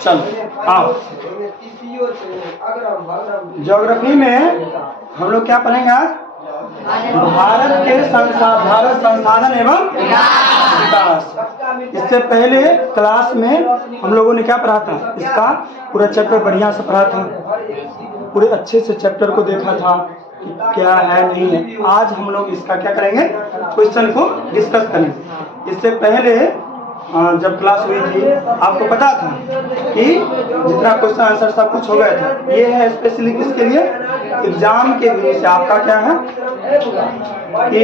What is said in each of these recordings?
चलो आओ, ज्योग्राफी में हम लोग क्या पढ़ेंगे आज? भारत के भारत संसाधन एवं विकास। इससे पहले क्लास में हम लोगों ने क्या पढ़ा था? इसका पूरा चैप्टर बढ़िया से पढ़ा था, पूरे अच्छे से चैप्टर को देखा था कि क्या है नहीं है। आज हम लोग इसका क्या करेंगे? क्वेश्चन को डिस्कस करेंगे। इससे पहले जब क्लास हुई थी आपको पता था कि जितना क्वेश्चन आंसर सब कुछ हो गया था। ये है स्पेशली किसके लिए? एग्जाम के लिए से आपका क्या है कि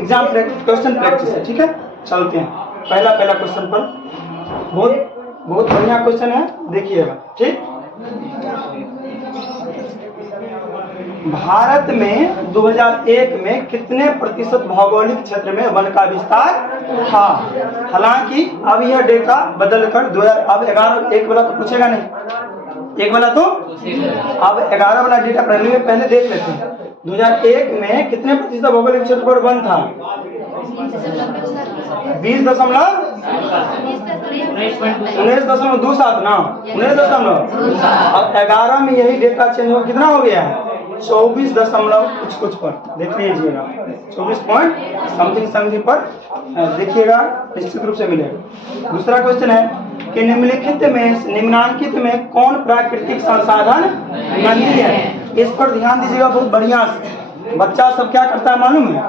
एग्जाम क्वेश्चन प्रैक्टिस है। ठीक है, चलते हैं पहला क्वेश्चन पर। बहुत बढ़िया क्वेश्चन है, देखिएगा। ठीक, भारत में 2001 में कितने प्रतिशत भौगोलिक क्षेत्र में वन का विस्तार था? हालांकि अब यह डेटा बदलकर अब 11 एक वाला तो पूछेगा नहीं, एक वाला तो अब 11 वाला डेटा पहले देख लेते हैं। 2001 में कितने प्रतिशत भौगोलिक क्षेत्र पर वन था? 19.27 ना, 19 अब 11 में यही डेटा चेंज हो कितना हो गया है? 24 दशमलव कुछ पर देख लीजिएगा, 24 पॉइंट समथिंग पर देखिएगा, निश्चित रूप से मिलेगा। दूसरा क्वेश्चन है कि निम्नांकित में कौन प्राकृतिक संसाधन नहीं है? इस पर ध्यान दीजिएगा बहुत बढ़िया से। बच्चा सब क्या करता है मालूम है?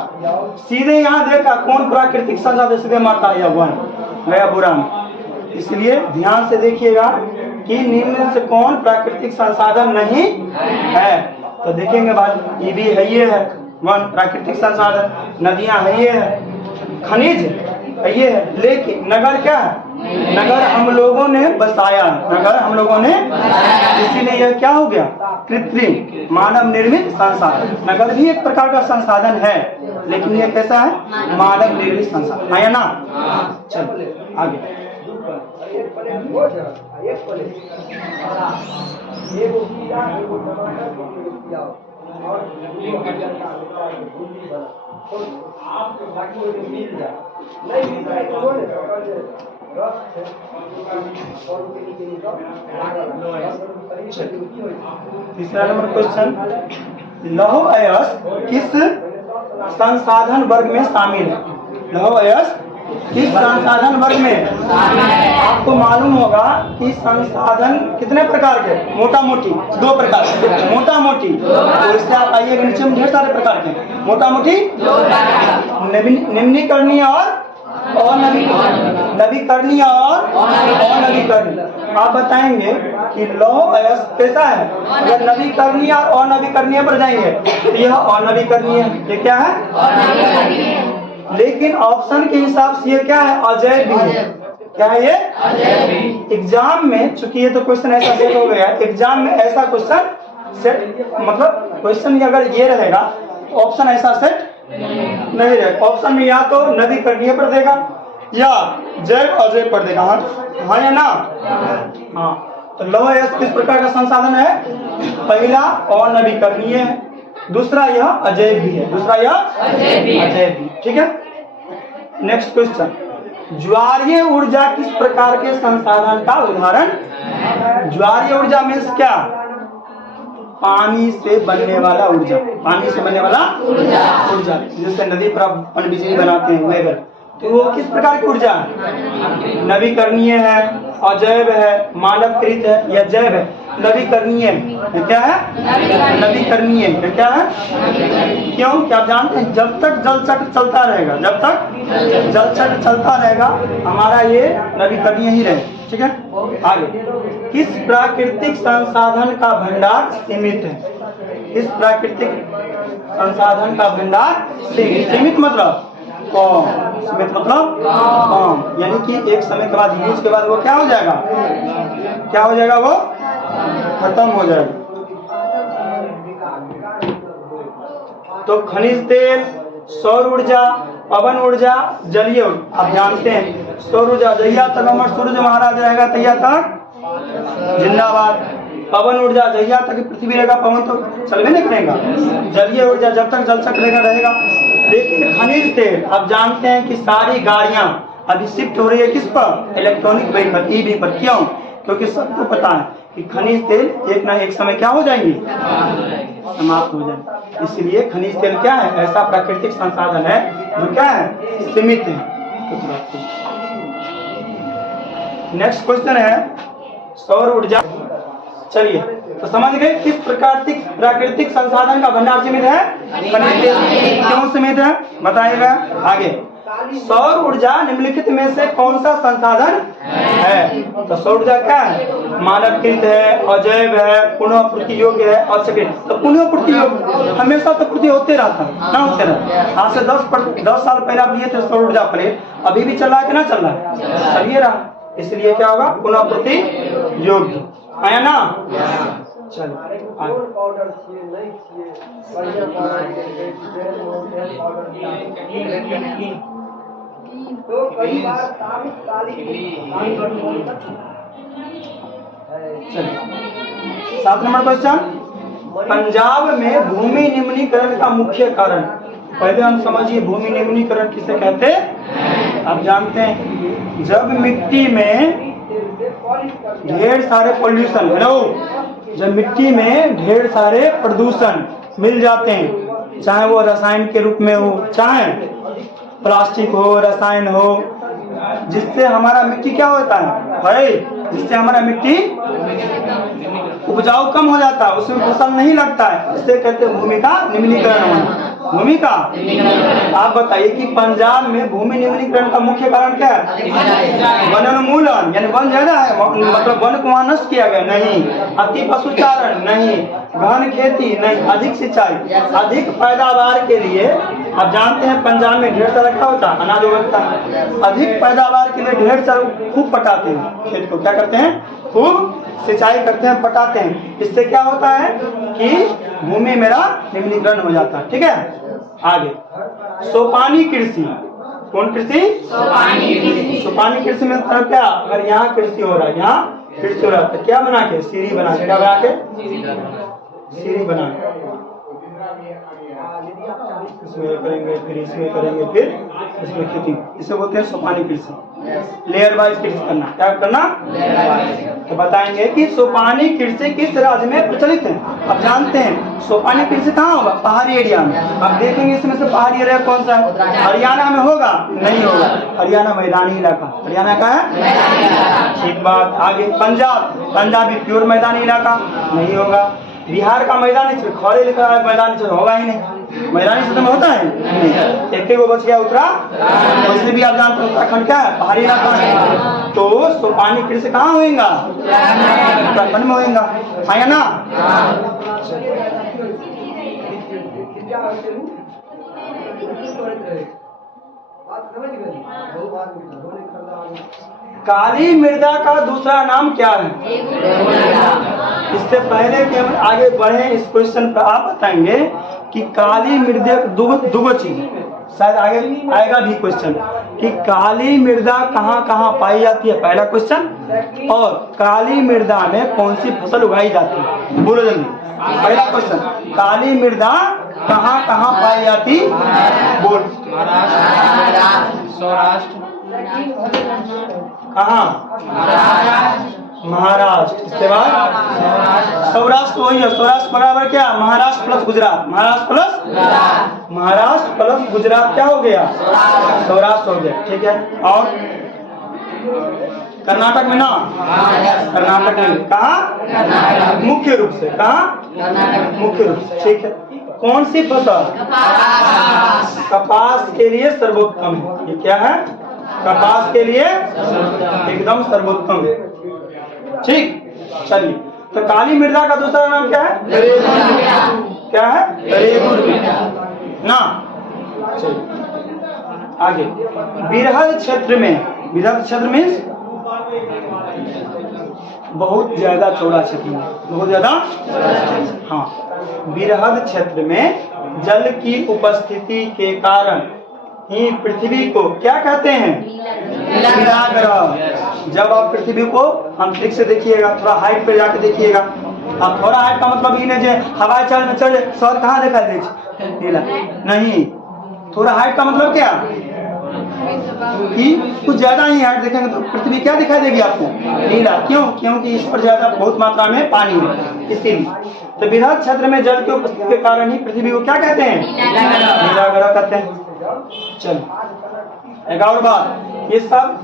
सीधे यहाँ देखा कौन प्राकृतिक संसाधन, सीधे मारता है वन गया बुरा में। इसलिए ध्यान से देखिएगा कि निम्न से कौन प्राकृतिक संसाधन नहीं है। तो देखेंगे बाद ये भी है, ये है वन प्राकृतिक संसाधन, नदियां है, ये है, खनिज है, ये है। लेकिन नगर क्या है? नगर हम लोगों ने बसाया, नगर हम लोगों ने, इसीलिए यह क्या हो गया? कृत्रिम मानव निर्मित संसाधन। नगर भी एक प्रकार का संसाधन है, लेकिन यह कैसा है? मानव निर्मित संसाधन है ना। चलो आगे। तीसरा नंबर क्वेश्चन, लौह अयस्क किस संसाधन वर्ग में शामिल है? लौह अयस्क किस संसाधन वर्ग में? आपको मालूम होगा कि संसाधन कितने प्रकार के? मोटा मोटी 2 प्रकार के। मोटा मोटी तो इससे आप आइएगा, नीचे में ढेर सारे प्रकार के। मोटा मोटी, निम्नीकरणीय और नवीकरणीय और अनवीकरणीय। आप बताएंगे कि लौह अयस्क कैसा है? अगर नवीकरणीय और अनवीकरणीय पर जाएंगे तो यह अनवीकरणीय है। ये क्या है? लेकिन ऑप्शन के हिसाब से ये क्या है? अजैव भी है। क्या है ये? एग्जाम में, चूंकि ये तो क्वेश्चन ऐसा सेट हो गया, एग्जाम में ऐसा क्वेश्चन सेट, मतलब क्वेश्चन अगर ये रहेगा तो ऑप्शन ऐसा सेट नहीं रहेगा। ऑप्शन में या तो नवीकरणीय पर देगा या जैव अजैव पर देगा। हाँ या ना? हाँ। तो लौह अयस्क किस प्रकार का संसाधन है? पहला अनवीकरणीय है, दूसरा यह अजैव भी है, दूसरा यह अजैव भी। ठीक है, नेक्स्ट क्वेश्चन, ज्वारीय ऊर्जा किस प्रकार के संसाधन का उदाहरण? ज्वारीय ऊर्जा मीन्स क्या? पानी से बनने वाला ऊर्जा, पानी से बनने वाला ऊर्जा, जैसे नदी पर आप बिजली बनाते हैं वेगर, तो वो किस प्रकार की ऊर्जा है? नवीकरणीय है, अजैव है, मानवकृत है या जैव है? नवीकरणीय है। क्या है? नवीकरणीय है। क्या है? क्यों? क्या आप जानते हैं? जब तक जल चक्र चलता रहेगा, जब तक जल चक्र चलता रहेगा हमारा ये नवीकरणीय ही रहेगा। ठीक है, आगे। किस प्राकृतिक संसाधन का भंडार सीमित है? किस प्राकृतिक संसाधन का भंडार सीमित मतलब कम, सीमित मतलब कम, यानी कि एक समय के बाद, यूज के बाद वो क्या हो जाएगा? क्या हो जाएगा? वो खत्म हो जाएगा। तो खनिज तेल, सौर ऊर्जा, पवन ऊर्जा, जलीय ऊर्जा। आप जानते हैं सौर ऊर्जा जहिया तक हमारा सूर्य महाराज रहेगा तहिया तक जिंदाबाद। पवन ऊर्जा जहिया तक पृथ्वी रहेगा पवन तो चलने नहीं करेगा। जलीय ऊर्जा जब तक जल चक्र रहेगा। लेकिन खनिज तेल, आप जानते हैं कि सारी गाड़ियां अभी शिफ्ट हो रही है किस पर? इलेक्ट्रॉनिक व्हीकल ईवी पर। क्यों? क्योंकि सबको पता है कि खनिज तेल एक ना एक समय क्या हो जाएंगे? समाप्त हो जाए। इसलिए खनिज तेल क्या है? ऐसा प्राकृतिक संसाधन है जो क्या है? सीमित है। नेक्स्ट क्वेश्चन है सौर ऊर्जा। चलिए तो समझ गए किस प्राकृतिक संसाधन का भंडार सीमित है? खनिज तेल। क्यों सीमित है बताइएगा आगे। सौर ऊर्जा निम्नलिखित में से कौन सा संसाधन है? तो सौर ऊर्जा क्या है? मानवकृत है, अजैव है, पुनः पूर्ति योग्य है, अचक्रित। तो पुनः पूर्ति योग्य हमेशा तो पूर्ति होते रहता है ना, होते रहता। आज से 10 साल पहले आप लिए थे सौर ऊर्जा प्लेट, अभी भी चल रहा है कि ना चल रहा है? चलिए रहा। इसलिए क्या होगा? पुनः पूर्ति योग्य। आया ना? चलिए तो कई बार 7 नंबर क्वेश्चन, पंजाब में भूमि निम्नीकरण का मुख्य कारण। पहले हम समझिए भूमि निम्नीकरण किसे कहते हैं। आप जानते हैं जब मिट्टी में ढेर सारे पॉल्यूशन, हेलो, जब मिट्टी में ढेर सारे प्रदूषण मिल जाते हैं, चाहे वो रसायन के रूप में हो, चाहे प्लास्टिक हो, रसायन हो, जिससे हमारा मिट्टी क्या होता है? जिससे हमारा मिट्टी उपजाऊ कम हो जाता है, उसमें फसल नहीं लगता है, इससे कहते हैं भूमि का निम्नीकरण होना। भूमि का आप बताइए कि पंजाब में भूमि निम्नीकरण का मुख्य कारण क्या है? वनोन्मूलन, यानी वन ज्यादा है, मतलब वन को वहां नष्ट किया गया नहीं, अति पशुचारण नहीं, घन खेती नहीं, अधिक सिंचाई, अधिक पैदावार के लिए। आप जानते हैं पंजाब में ढेर सारा क्या होता है? अनाज उगता है। अधिक पैदावार के लिए ढेर सारा खूब पटाते हैं खेत को, क्या करते हैं? खूब सिंचाई करते हैं, पटाते हैं। इससे क्या होता है कि भूमि मेरा निम्नीकरण हो जाता है। ठीक है, आगे सोपानी कृषि। कौन कृषि? सोपानी कृषि में मतलब क्या? अगर यहाँ कृषि हो रहा है, यहाँ कृषि हो रहा है, तो क्या बना के? सीढ़ी बना के। क्या बना के? सीढ़ी बना के इसमें करेंगे, फिर इसमें करेंगे, फिर इसमें खेती। इसे बोलते हैं सोपानी कृषि। लेयर वाइज कृषि करना। क्या करना? तो बताएंगे कि सोपानी कृषि किस राज्य में प्रचलित है। अब जानते हैं सोपानी कृषि कहाँ होगा? पहाड़ी एरिया में। अब देखेंगे इसमें से पहाड़ी एरिया कौन सा है? हरियाणा में होगा? नहीं होगा, हरियाणा मैदानी इलाका। हरियाणा का है, ठीक बात। आगे पंजाब भी प्योर मैदानी इलाका नहीं होगा। बिहार का मैदानी क्षेत्र, खड़े लिखा है मैदानी क्षेत्र, होगा ही नहीं। मैदानी क्षेत्र में होता है नहीं। एक वो बच गया उत्तराखंड। वैसे भी आप जानते हैं उत्तराखंड क्या है? पहाड़ी इलाका है। तो सोपानी कृषि कहाँ होगा? उत्तराखंड में होगा। है ना? काली मृदा का दूसरा नाम क्या है? इससे पहले कि हम आगे बढ़े इस क्वेश्चन पर, आप बताएंगे कि काली मृदा दो चीज, शायद आगे आएगा भी क्वेश्चन, कि काली मृदा कहाँ कहाँ पाई जाती है, पहला क्वेश्चन। और काली मृदा में कौन सी फसल उगाई जाती है? बोलो जल्दी। पहला क्वेश्चन, काली मृदा कहाँ कहाँ पाई जाती? बोल। सौराष्ट्र। कहाँ? महाराष्ट्र। इसके बाद सौराष्ट्र वही है। सौराष्ट्र बराबर क्या? महाराष्ट्र प्लस गुजरात। महाराष्ट्र प्लस गुजरात क्या हो गया? सौराष्ट्र हो गया। ठीक है। और कर्नाटक में ना? कर्नाटक में कहाँ? मुख्य रूप से कहाँ? मुख्य रूप से। ठीक है। कौन सी फसल? कपास के लिए सर्वोत्तम है। ये क्या है? कपास के लिए एकदम सर्वोत्तम है। ठीक, चलिए। तो काली मृदा का दूसरा नाम क्या है? क्या है? ना। चलिए आगे। बिरहद क्षेत्र में, बिरहद क्षेत्र मीन्स बहुत ज्यादा चौड़ा क्षेत्र में, बहुत ज्यादा। हाँ, बिरहद क्षेत्र में जल की उपस्थिति के कारण ही पृथ्वी को क्या कहते हैं? नीला ग्रह। जब आप पृथ्वी को हम ठीक से देखिएगा, थोड़ा हाइट पे जाके देखिएगा। अब थोड़ा हाइट का मतलब ये नहीं हवाई चल में चले सर कहाँ दिखाई दे नीला नहीं। थोड़ा हाइट का मतलब क्या? कि कुछ ज्यादा ही हाइट देखेंगे तो पृथ्वी क्या दिखाई देगी आपको? नीला। क्यों? क्योंकि इस पर ज्यादा बहुत मात्रा में पानी है, इसीलिए। तो बृहद क्षेत्र में जल के उपस्थिति के कारण ही पृथ्वी को क्या कहते हैं? नीला ग्रह कहते हैं। चलो एक और बात,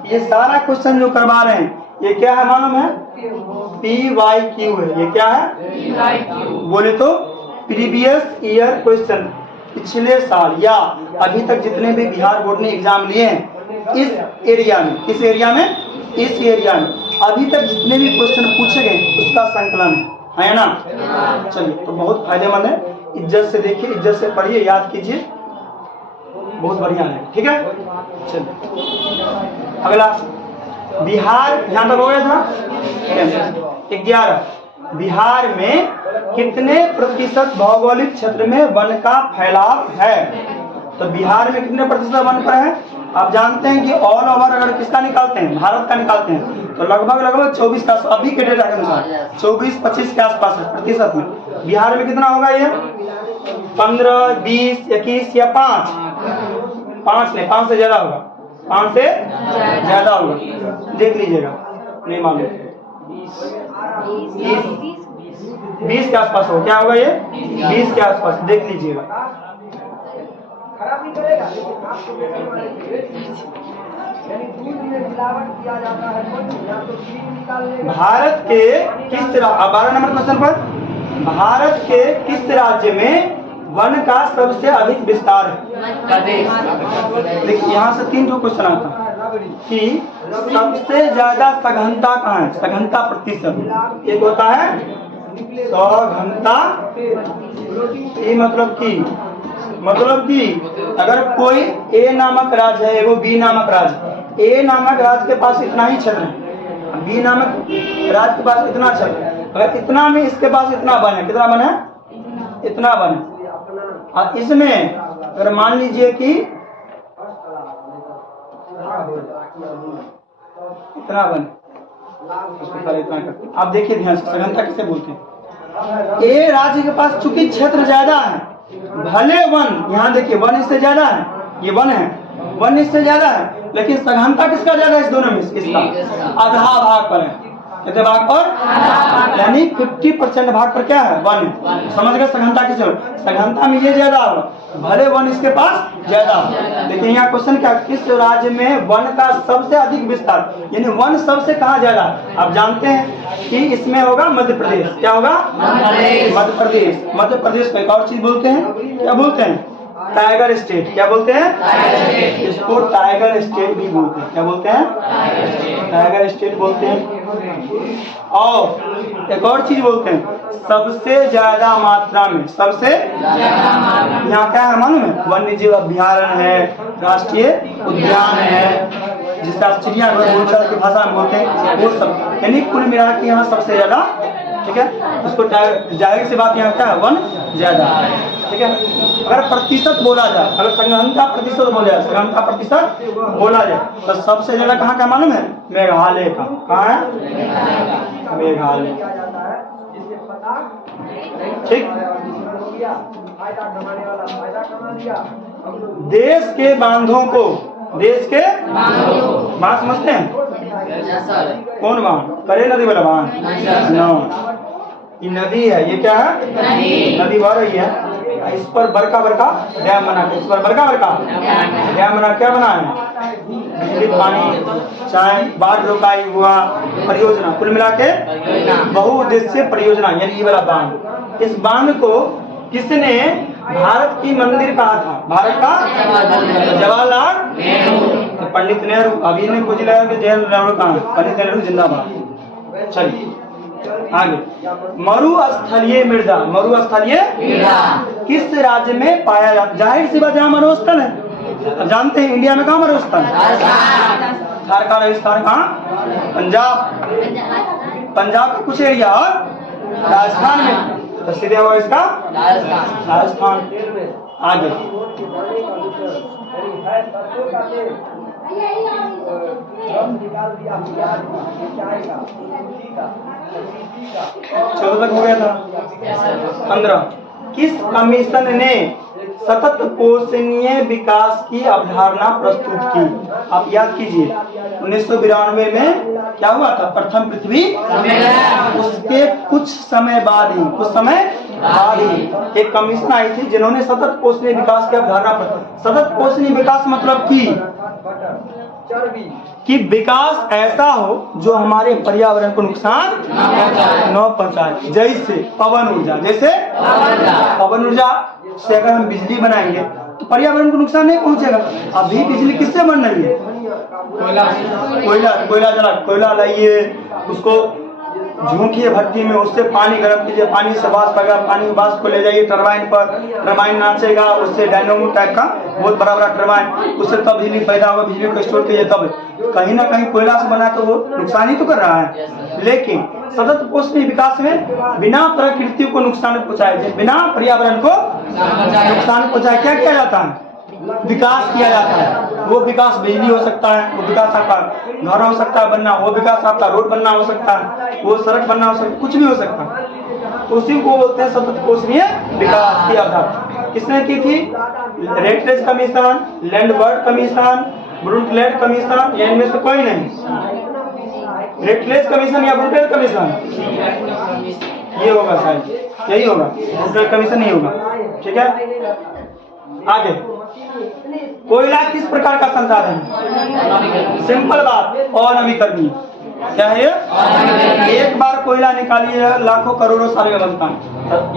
ये सारा क्वेश्चन जो करवा रहे हैं ये क्या है मालूम है? PYQ है। ये क्या है? बोले तो प्रीवियस ईयर क्वेश्चन, पिछले साल या अभी तक जितने भी बिहार बोर्ड ने एग्जाम लिए हैं इस एरिया में, इस एरिया में अभी तक जितने भी क्वेश्चन पूछे गए उसका संकलन है ना? चलिए, तो बहुत फायदेमंद है। इज्जत से देखिए, इज्जत से पढ़िए, याद कीजिए, बहुत बढ़िया है। ठीक है, चलिए अगला बिहार, यहाँ तक हो गया था 11। बिहार में कितने प्रतिशत भौगोलिक क्षेत्र में वन का फैलाव है? तो बिहार में कितने प्रतिशत वन पर है? आप जानते हैं कि ऑल ओवर अगर किसका निकालते हैं, भारत का निकालते हैं, तो लगभग 24 का, अभी के डेटा के अनुसार 24-25 के आसपास है प्रतिशत में। बिहार में कितना होगा ये? 15, 20, 21 या 5 नहीं, 5 से ज्यादा होगा, 5 से ज्यादा होगा। देख लीजिएगा, नहीं मालूम, 20 के आसपास हो। क्या होगा ये? 20 के आसपास, देख लीजिएगा। भारत के किस 12 नंबर क्वेश्चन पर, भारत के किस राज्य में वन का सबसे अधिक विस्तार है? देखिए यहाँ से 3 क्वेश्चन आता है कि सबसे ज्यादा सघनता कहाँ है, सघनता प्रतिशत। एक होता है सघनता, ये मतलब कि अगर कोई ए नामक राज्य है, एगो बी नामक राज्य, ए नामक राज्य के पास इतना ही क्षेत्र है, बी नामक राज्य के पास इतना क्षेत्र है, अगर इतना में इसके पास इतना वन है, कितना वन है? इतना वन है। और इसमें अगर मान लीजिए कि इतना वन, आप देखिए ध्यान से, सघनता किसे बोलते हैं? ए राज्य के पास चूंकि क्षेत्र ज्यादा है, भले वन, यहाँ देखिए वन इससे ज्यादा है, ये वन है, वन इससे ज्यादा है, लेकिन सघनता किसका ज्यादा है? इस दोनों में इसका आधा भाग पर है। कितने भाग पर? यानी 50% भाग पर क्या है? वन। समझ गए सघनता किसे? सघनता में ये ज्यादा होगा, भले वन इसके पास ज्यादा हो। लेकिन यहाँ क्वेश्चन क्या, किस राज्य में वन का सबसे अधिक विस्तार, यानी वन सबसे कहाँ ज्यादा? आप जानते हैं कि इसमें होगा मध्य प्रदेश। क्या होगा? मध्य प्रदेश। मध्य प्रदेश को एक और चीज बोलते हैं, क्या बोलते हैं? Tiger state. क्या बोलते हैं? इसको टाइगर स्टेट भी बोलते हैं। क्या बोलते हैं? टाइगर स्टेट बोलते हैं। और एक और चीज बोलते हैं, सबसे ज्यादा मात्रा में, सबसे यहाँ क्या है मालूम है? वन्य जीव अभ्यारण्य है, राष्ट्रीय उद्यान है, जिसका चिड़ियाघर बोलचाल की भाषा में बोलते हैं, वो सब, यानी कुल मिला के यहाँ सबसे ज्यादा। ठीक है, उसको जाहिर सी बात यहाँ क्या है? वन ज्यादा। ठीक है, अगर प्रतिशत बोला जाए, अगर सघनता प्रतिशत बोला जाए, सघनता प्रतिशत बोला जाए, तो सबसे ज्यादा कहाँ का मालूम है? मेघालय का। कहाँ है? मेघालय। ठीक, देश के बांधों को, देश के बांध समझते हैं? कौन बांध? करे नदी वाला बांध? नो, ये नदी है। ये क्या है? नदी बह रही है, इस पर बड़का डैम बना के, इस पर बड़का डैम बना, क्या बना है? बिजली, पानी, चाय, बाढ़ रोकाई हुआ परियोजना, कुल मिला के बहुउद्देशीय परियोजना, यानी ये वाला बांध। इस बांध को किसने भारत की मंदिर कहा था? भारत का जवाहरलाल नेहरू, पंडित नेहरू। अभी ने कुछ लगा कि जवाहरलाल नेहरू कहा? पंडित नेहरू जिंदाबाद। चलिए आगे, मरुस्थलीय मृदा, मरुस्थलीय किस राज्य में पाया जाता? जाहिर सी बात, यहाँ मरुस्थल है। अब जानते हैं इंडिया में कहाँ मरुस्थल? झारखंड, राजस्थान, कहाँ? पंजाब का कुछ एरिया और राजस्थान में, तो सीधे हुआ इसका राजस्थान। आगे, चौदह तक हो गया था, 15। किस कमीशन ने सतत पोषणीय विकास की अवधारणा प्रस्तुत की? आप याद कीजिए 1992 में क्या हुआ था? प्रथम पृथ्वी उसके कुछ समय बाद ही एक कमीशन आई थी जिन्होंने सतत पोषणीय विकास की अवधारणा सतत पोषणीय विकास मतलब कि विकास ऐसा हो जो हमारे पर्यावरण को नुकसान न पहुंचाए। जैसे पवन ऊर्जा, पवन ऊर्जा से अगर हम बिजली बनाएंगे तो पर्यावरण को नुकसान नहीं पहुंचेगा। अभी बिजली किससे बन रही है? कोयला लाइए, उसको झोंकिए भट्टी में, उससे पानी गर्म कीजिए, पानी से वाष्प आएगा, पानी वाष्प को ले जाइए टरबाइन पर, टरबाइन नाचेगा, उससे डायनामो टाइप का बहुत बड़ा बड़ा टरबाइन, उससे तब बिजली पैदा होगा, बिजली को स्टोर कीजिए। तब कहीं ना कहीं कोयला से बना तो वो नुकसान ही तो कर रहा है। लेकिन सतत पोषणीय विकास में बिना प्रकृति को नुकसान पहुंचाए, बिना पर्यावरण को नुकसान पहुंचाए क्या किया जाता है? विकास किया जाता है। वो विकास बिजली हो सकता है, वो विकास आपका घर हो सकता है बनना, वो विकास आपका रोड बनना हो सकता है, वो सड़क बनना हो सकता है, कुछ भी हो सकता है। उसी को बोलते हैं सतत पोषणीय विकास की अवधारणा। किसने की थी? रेटलेज कमीशन, लैंडबर्ग कमीशन, ब्रुंटलेट कमीशन, या इनमें से कोई नहीं? रेटलेज कमीशन या ब्रुंटलेट कमीशन? ये होगा शायद, यही होगा, ब्रुंटलेट कमीशन नहीं होगा। ठीक है, आगे। कोयला किस प्रकार का संसाधन है? सिंपल बात, अनवीकरणीय। क्या है ये? एक बार कोयला निकालिए लाखों करोड़ों साल में बनता है।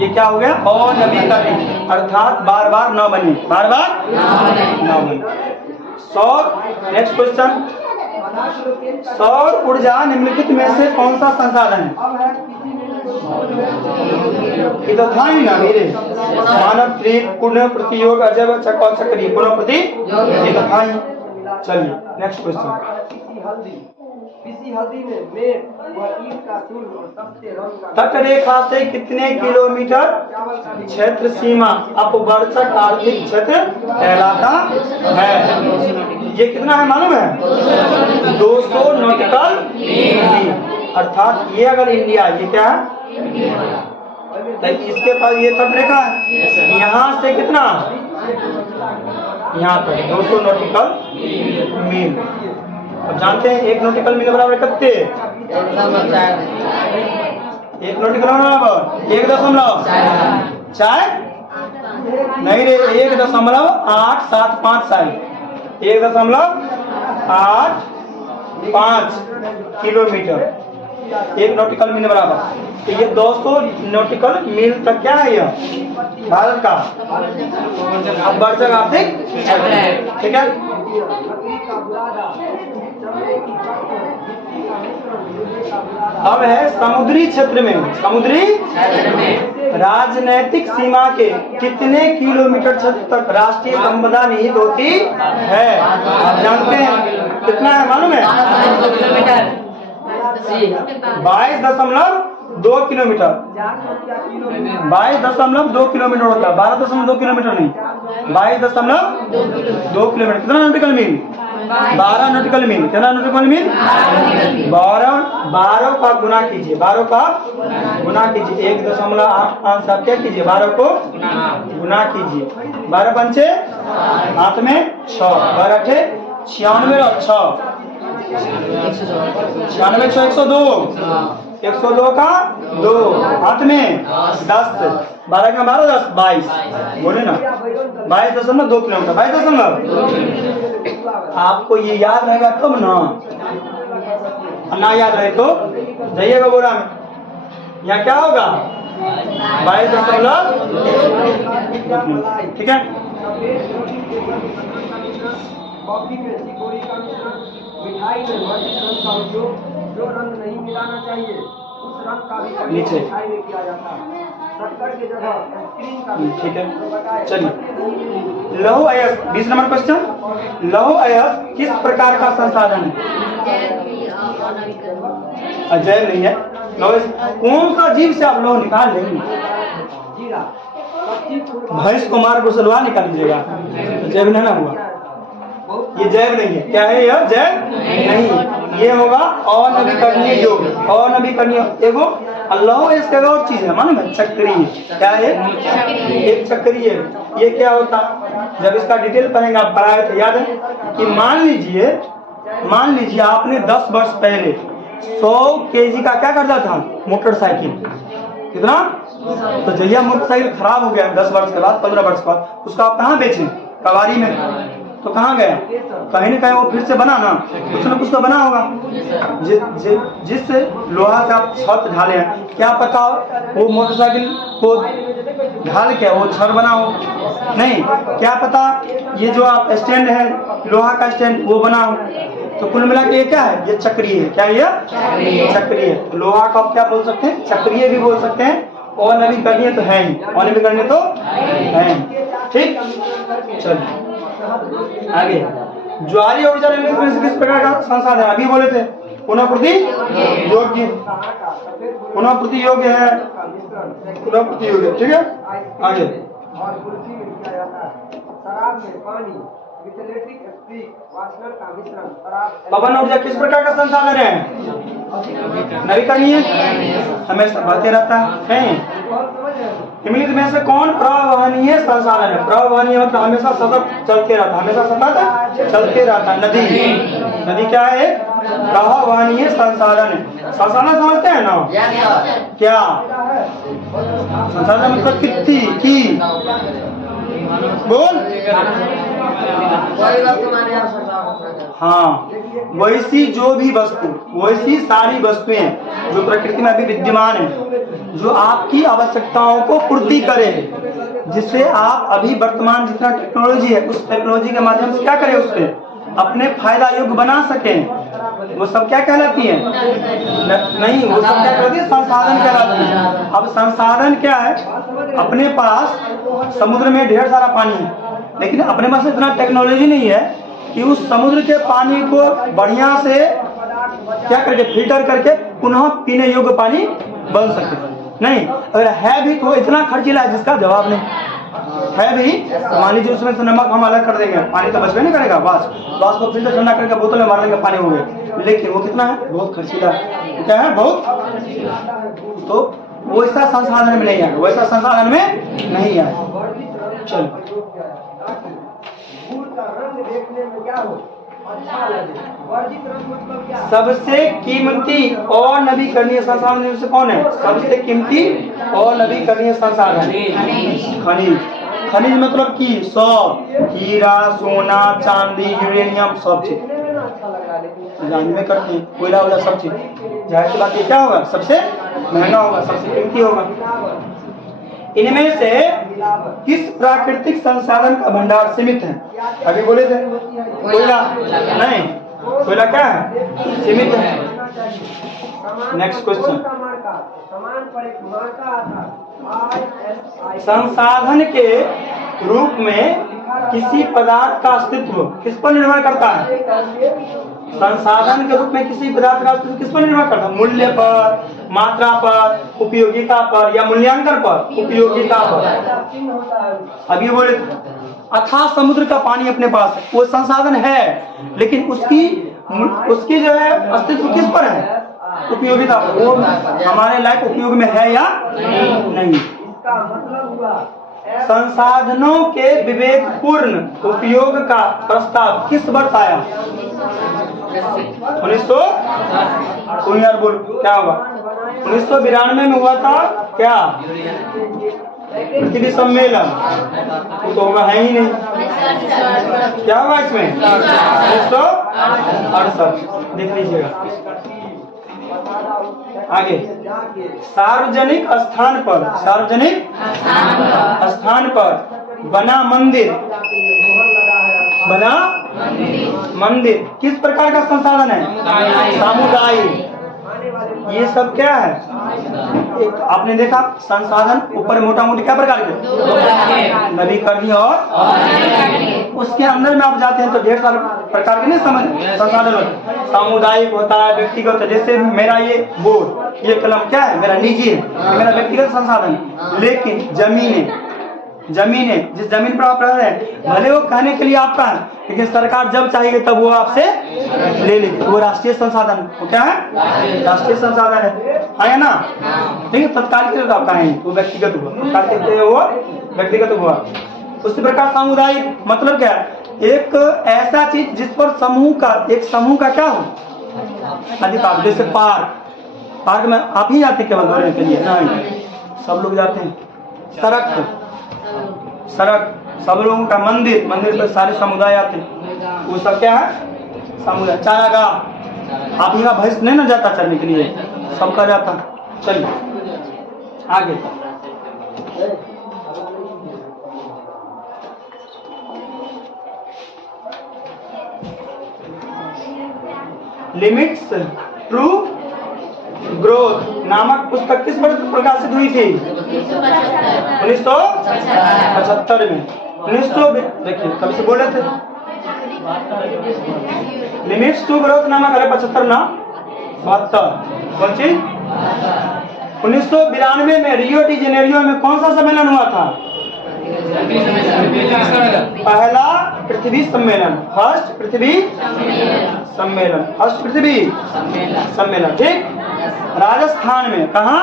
ये क्या हो गया? अनवीकरणीय, अर्थात बार बार न बने, बार बार न बने। सौर, नेक्स्ट क्वेश्चन, सौर ऊर्जा निम्नलिखित में से कौन सा संसाधन है? ये तो था ही ना मेरे, मानव प्रीत, पुण्य प्रतियोग, अजब चक्री, पुनः प्रति, ये तो था ही। चलिए नेक्स्ट क्वेश्चन। तटरेखा से कितने किलोमीटर क्षेत्र सीमा अपवर्तक आर्थिक क्षेत्र कहलाता है? ये कितना है मालूम है? 200 नॉटिकल मील। अर्थात ये अगर इंडिया, ये क्या है? तो इसके पास ये तटरेखा है, यहाँ से कितना, यहाँ तक 200 नॉटिकल मील। अब जानते हैं 1 नॉटिकल मील बराबर कितने? 1 नॉटिकल बराबर 1.4 नहीं रे, 1.875 साल, 1.85 किलोमीटर 1 नॉटिकल मील बराबर। तो ये 200 नॉटिकल मील तक क्या है? यह भारत का अपवर्तक आर्थिक, ठीक है। अब है समुद्री क्षेत्र में, समुद्री राजनैतिक सीमा के कितने किलोमीटर क्षेत्र तक राष्ट्रीय संपदा निहित होती है? आप जानते हैं कितना है मालूम है? 22.2 किलोमीटर, 22.2 किलोमीटर होता है, 12.2 किलोमीटर नहीं, 22.2 किलोमीटर। कितना नॉटिकल मील? 12 नॉटिकल मील। कितना नॉटिकल मील? 12 का गुना कीजिए, 12 का गुना कीजिए, 1.85 आप क्या कीजिए? 12 को गुना कीजिए, 12 पंचे हाथ में 6, 12 × 96 और 6, 96 6 102 का 2 हाथ में 10, 12 का 12 10 22, बोले ना 22.2 किलोमीटर, 22. आपको ये याद रहेगा तब ना याद रहे तो जाइएगा बोरा में, यहाँ क्या होगा? 22.2, ठीक है। मिठाई में वर्जित रंग का उपयोग, जो रंग नहीं मिलाना चाहिए उस रंग का भी नीचे मिठाई में किया जाता है। शक्कर की जगह आइसक्रीम का, ठीक है। चलिए लौह अयस्क, 20 नंबर क्वेश्चन। लौह अयस्क किस प्रकार का संसाधन है? अजैव नहीं है। कौन सा जीव से आप लौह निकाल लेंगे? भैंस को मार घुसलवा निकाल लीजिएगा, जैव नहीं ना हुआ, ये जैव नहीं है। क्या है यह? जैव नहीं, ये होगा अनवीकरणीय योग। अनवीकरणीय एगो लौह इसका और चीज है, मालूम है, चक्रीय। क्या है? एक चक्रीय। ये क्या होता है? जब इसका डिटेल पढ़ेंगे, आप पढ़ाए थे, याद है कि मान लीजिए आपने 10 वर्ष पहले 100 kg का क्या करता था? मोटरसाइकिल। कितना? तो जहिया मोटरसाइकिल खराब हो गया 10 वर्ष के बाद, 15 वर्ष के बाद, उसको आप कहाँ बेचे? कबाड़ी में। तो कहाँ गया? कहीं न कहीं वो फिर से बना ना, कुछ न कुछ तो बना होगा। जिस लोहा से आप छत ढाले हैं, क्या पता वो मोटरसाइकिल को ढाल के वो छड़ बना हो? नहीं, क्या पता ये जो आप स्टैंड है, लोहा का स्टैंड, वो बना हो। तो कुल मिला के ये क्या है? ये चक्रीय है। क्या ये? चक्रीय। लोहा को आप क्या बोल सकते हैं? चक्रीय भी बोल सकते हैं। और नवीकरणीय तो है ही, अनवीकरणीय तो है ही। ठीक, चलिए आगे। ज्वारीय ऊर्जा में से किस प्रकार का संसाधन? अभी बोले थे पुनःपूर्ति योग्य, पुनःपूर्ति योग्य है, पुनःपूर्ति योग्य। ठीक है, आगे। पवन ऊर्जा किस प्रकार का संसाधन है? नवीकरणीय, हमेशा बढ़ते रहता है। निम्नलिखित में से कौन प्रवहनीय संसाधन है? प्रवहनीय मतलब हमेशा सतत चलते रहता, हमेशा सतत चलते रहता। नदी क्या है? प्रवहनीय संसाधन है। संसाधन समझते हैं ना? क्या संसाधन मतलब? कितनी की बोल? हाँ, वैसी जो भी वस्तु, वैसी सारी वस्तुएं जो प्रकृति में अभी विद्यमान है, जो आपकी आवश्यकताओं को पूर्ति करे, जिससे आप अभी वर्तमान जितना टेक्नोलॉजी है, उस टेक्नोलॉजी के माध्यम से क्या करें? उससे अपने फायदा योग्य बना सकें। वो सब क्या कहलाती है? नहीं, वो सब क्या कहलाती है? संसाधन कहलाती है। अब संसाधन क्या है? अपने पास समुद्र में ढेर सारा पानी है, लेकिन अपने पास इतना टेक्नोलॉजी नहीं है कि उस समुद्र के पानी को बढ़िया से क्या करके फिल्टर करके पुनः पीने योग्य पानी बन सके। नहीं, अगर है भी तो इतना खर्चीला है जिसका जवाब नहीं है भी। तो मान लीजिए उसमें से नमक हम अलग कर देंगे, पानी तो बचबे नहीं करेगा, बस को फिल्टर ठंडा करके बोतल में मार देंगे, पानी हो गया। लेकिन वो कितना है? बहुत खर्चीला है। क्या है? बहुत। तो वैसा संसाधन में नहीं है, वैसा संसाधन में नहीं है। चलो, सबसे कीमती और नवीकरणीय संसाधन से कौन है? सबसे कीमती और नवीकरणीय संसाधन खनिज। खनिज मतलब की सब, हीरा, सोना, चांदी, यूरेनियम, सब चीज जानवे करते हैं, कोयला वगैरह सब चीज। जाहिर सी बात ये क्या होगा? सबसे महंगा होगा, सबसे कीमती होगा। इनमें से किस प्राकृतिक संसाधन का भंडार सीमित है? अभी बोले थे कोयला। नहीं, कोयला क्या है? सीमित है। Next question. संसाधन के रूप में किसी पदार्थ का अस्तित्व किस पर निर्भर करता है? संसाधन के रूप में किसी पदार्थ का अस्तित्व किस पर निर्भर करता है? मूल्य पर, मात्रा पर, उपयोगिता पर, या मूल्यांकन पर? उपयोगिता पर। अभी बोले अथाह समुद्र का पानी अपने पास है, वो संसाधन है, लेकिन उसकी जो है अस्तित्व किस पर है? उपयोगिता पर। वो हमारे लायक उपयोग में है या नहीं? संसाधनों के विवेकपूर्ण उपयोग का प्रस्ताव किस वर्ष आया? 1900 बोल क्या हुआ? 1992 में हुआ था। क्या? पृथ्वी सम्मेलन। तो होगा है ही नहीं। क्या हुआ इसमें? 1968। देख लीजिएगा आगे। सार्वजनिक स्थान पर, सार्वजनिक स्थान पर बना मंदिर, बना मंदिर किस प्रकार का संसाधन है? सामुदायिक। ये सब क्या है? एक आपने देखा संसाधन ऊपर मोटा मोटी क्या प्रकार के? नवीकरणीय और उसके अंदर में आप जाते हैं तो ढेर सारे प्रकार के नहीं समझ संसाधन होते। सामुदायिक होता है, व्यक्तिगत। जैसे मेरा ये बोर्ड, ये कलम क्या है? मेरा निजी है, मेरा व्यक्तिगत संसाधन। लेकिन जमीनें, जमीनें, जिस जमीन पर आप रह रहे हैं भले वो कहने के लिए आपका है, लेकिन सरकार जब चाहेगी तब वो आपसे ले लेगी। वो राष्ट्रीय संसाधन, वो क्या है? राष्ट्रीय संसाधन है ना। ठीक है, तत्काल के लिए तो आपका है, वो व्यक्तिगत हुआ, तत्काल के लिए वो व्यक्तिगत हुआ। उसी प्रकार सामुदायिक मतलब क्या है? एक ऐसा चीज जिस पर समूह का, एक समूह का क्या हो अधिकार। जैसे पार्क में आप ही जाते केवल घूमने के लिए? नहीं, सब लोग जाते हैं। सड़क सब लोगों का। मंदिर पर सारे समुदाय आते हैं, वो सब क्या है? समुदाय। चारागाह, आप यहाँ भैंस नहीं ना जाता चरने के लिए, सबका जाता। चलिए आगे। लिमिट्स ट्रू ग्रोथ नामक पुस्तक किस वर्ष प्रकाशित हुई थी? 1975 में। 1900 देखिए कब से बोले थे लिमिट्स टू ग्रोथ नामक। अरे 75 ना 72 कौन चीज? 1992 में रियो डी जेनेरियो में कौन सा सम्मेलन हुआ था? पहला पृथ्वी सम्मेलन, फर्स्ट पृथ्वी सम्मेलन, फर्स्ट पृथ्वी सम्मेलन। ठीक, राजस्थान में। कहाँ?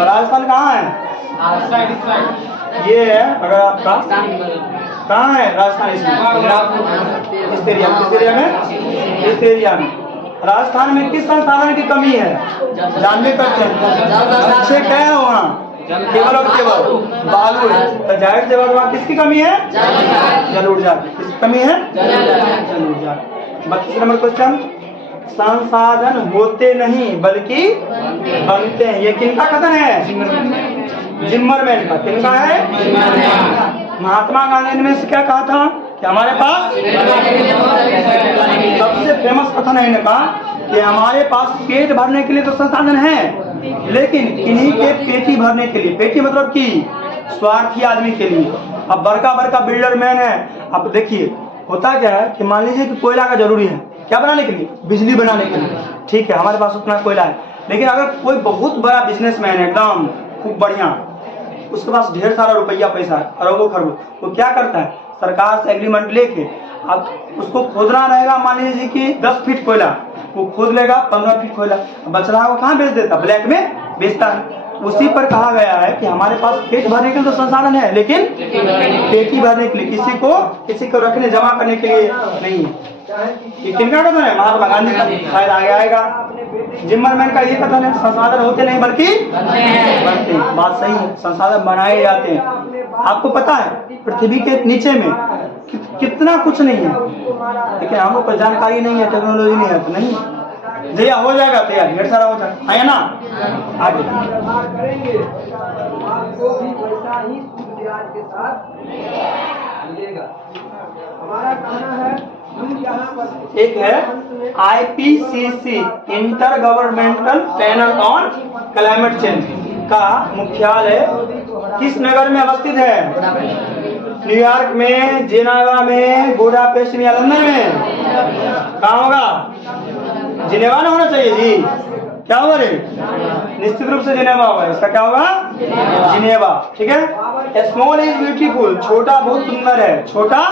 राजस्थान कहाँ है? ये है अगर आपका कहाँ है राजस्थान? इस एरिया में। राजस्थान में किस संसाधन की कमी है? जानने करते हैं। अच्छे क्या है वहाँ? केवल और केवल बालू है। तो जाहिर सी बात वहाँ किसकी कमी है? जल ऊर्जा। किसकी कमी है? जल ऊर्जा। 32 नंबर क्वेश्चन, संसाधन होते नहीं बल्कि बनते हैं, ये किनका कथन है? जिम्मरमैन का। किनका है? महात्मा गांधी ने से क्या कहा था कि हमारे पास, सबसे फेमस कथन है इनका कि हमारे पास पेट भरने के लिए तो संसाधन है, लेकिन इन्हीं के पेटी भरने के लिए, पेटी मतलब कि स्वार्थी आदमी के लिए। अब बड़का बिल्डर मैन है। अब देखिए होता क्या है कि मान लीजिए कि कोयला का जरूरी है, क्या बनाने के लिए? बिजली बनाने के लिए। ठीक है, हमारे पास उतना कोयला है, लेकिन अगर कोई बहुत बड़ा बिजनेसमैन है एकदम खूब बढ़िया, उसके पास ढेर सारा रुपया पैसा है, अरबों खरबों, वो क्या करता है? सरकार से एग्रीमेंट लेके अब उसको खोदना रहेगा, मान लीजिए कि 10 फीट कोयला, वो खोद लेगा 15 फीट कोयला, बच रहा वो कहाँ बेच देता? ब्लैक में बेचता है। उसी पर कहा गया है कि हमारे पास पेट भरने के लिए तो संसाधन है, लेकिन पेटी भरने के लिए, किसी को रखने जमा करने के लिए नहीं। ये किनका कथन है? महात्मा गांधी का। शायद आगे आएगा। जिम्मरमैन का ये कथन है, संसाधन होते नहीं बल्कि बनते। बात सही है, संसाधन बनाए जाते हैं। आपको पता है पृथ्वी के नीचे में कितना कुछ नहीं है, लेकिन हम लोग को जानकारी नहीं है, टेक्नोलॉजी नहीं है, तो नहीं जया हो जाएगा तैयार, ढेर सारा हो जाएगा, है ना। आगे हमारा कहना है, एक है IPCC inter governmental panel on climate change का मुख्यालय किस नगर में अवस्थित है? न्यूयॉर्क में, जेनेवा में, बुडापेस्ट में या लंदन में? कहाँ होगा? जिनेवा ना होना चाहिए जी। क्या होगा रे? निश्चित रूप से जिनेवा होगा। इसका क्या होगा? जिनेवा। ठीक है। स्मॉल इज ब्यूटीफुल, छोटा बहुत सुंदर है। छोटा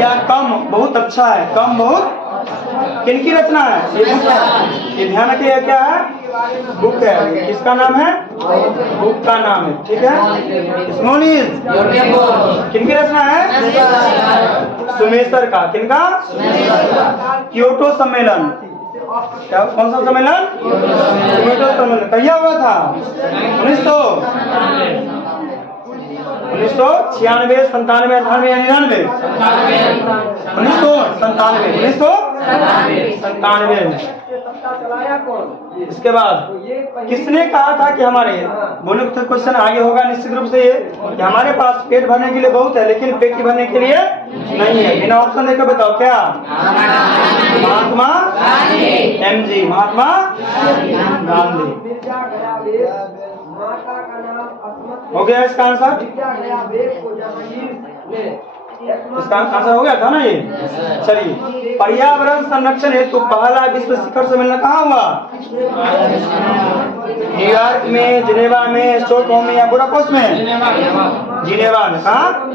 या कम बहुत अच्छा है, कम बहुत किनकी रचना है? ये ध्यान रखिए, क्या है? बुक है। किसका नाम है? बुक का नाम है। ठीक है। स्मॉल इज किनकी रचना है? सुमेसर का। किनका? क्योटो सम्मेलन। क्या? कौन सा सम्मेलन? क्योटो सम्मेलन कहिया हुआ था? 1996, 97, 98 या 99? 1997 में। इसके बाद किसने कहा था कि हमारे, बोलो तो क्वेश्चन आगे होगा निश्चित रूप से ये कि हमारे पास पेट भरने के लिए बहुत है, लेकिन पेटी भरने के लिए नहीं है। बिना ऑप्शन देकर बताओ क्या? महात्मा MG, महात्मा गांधी। हो गया इसका आंसर। इसका आंसर हो गया था ना ये। चलिए, पर्यावरण संरक्षण हेतु पहला विश्व शिखर सम्मेलन कहाँ हुआ? न्यूयॉर्क में, जिनेवा में, स्टॉकहोम में या बुडापेस्ट में? जिनेवा में। कहाँ?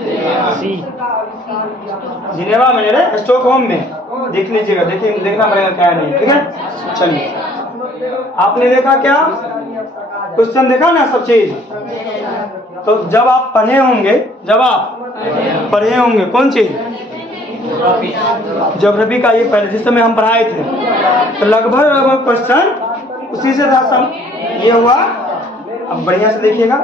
जिनेवा में रे, स्टॉकहोम में। देख लीजिएगा, देखिए देखना पड़ेगा क्या नहीं, ठीक है। चलिए, आपने देखा क्या क्वेश्चन देखा ना सब चीज। तो जब आप पढ़े होंगे कौन चीज? ज्योग्राफी का ये पहले जिस समय हम पढ़ाए थे, तो लगभग क्वेश्चन उसी से था सब। ये हुआ। अब बढ़िया से देखिएगा।